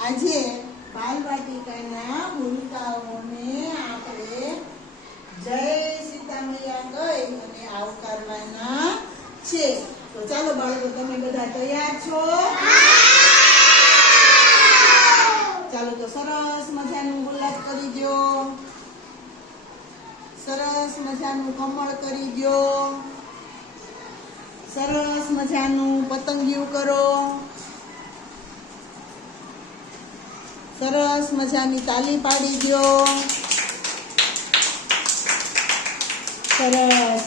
આજે બાલવાટિકાના ભૂલકાઓને આપણે જય સીતામૈયા કહી અને આવકારવાના છે. તો ચાલો બાળકો, તમે બધા તૈયાર છો? ચાલો તો સરસ મજાનું ગુલાબ કરી દો સરસ મજાનું કમળ કરી દો સરસ મજાનું પતંગિયું કરો. સરસ મજાની તાલી પાડી દો સરસ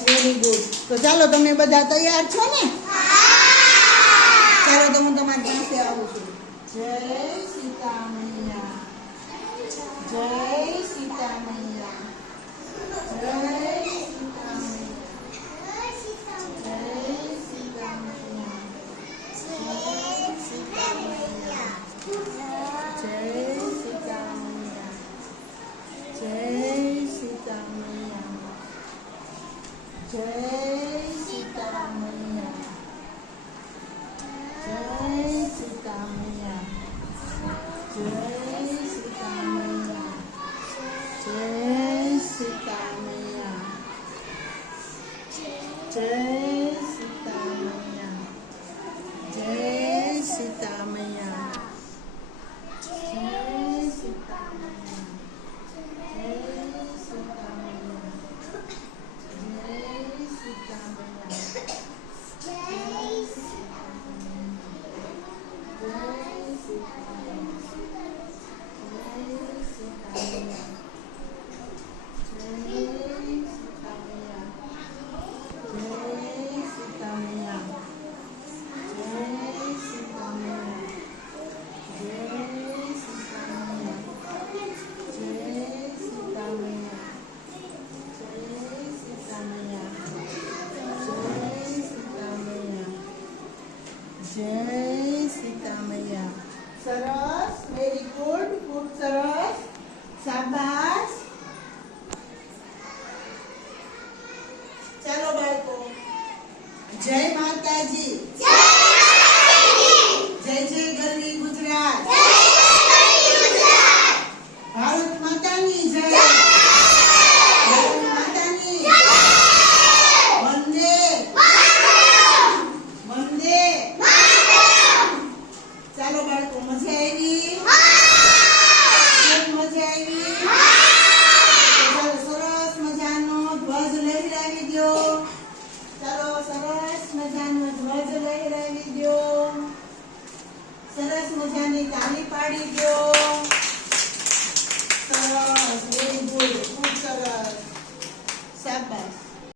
વેરી ગુડ તો ચાલો તમે બધા તૈયાર છો ને? ચાલો તો હું તમારી પાસે આવું છું. જય સીતા મૈયા જય સીતા મૈયા જય સીતા મૈયા જય સીતા મૈયા જય સીતા જય સીતા જય સીતા જય સીતા જય સીતા જય સીતા જય જય સીતામૈયા. સરસ વેરી ગુડ ખૂબ સરસ. શાબાશ. ચાલો બાળકો જય માતાજી. ચાલો મજા આવી. મજા આવી. સરસ મજાનો ધ્વજ લહેરાવી દો ચાલો, સરસ મજાનો ધ્વજ લહેરાવી દો સરસ મજાની તાલી પાડી દો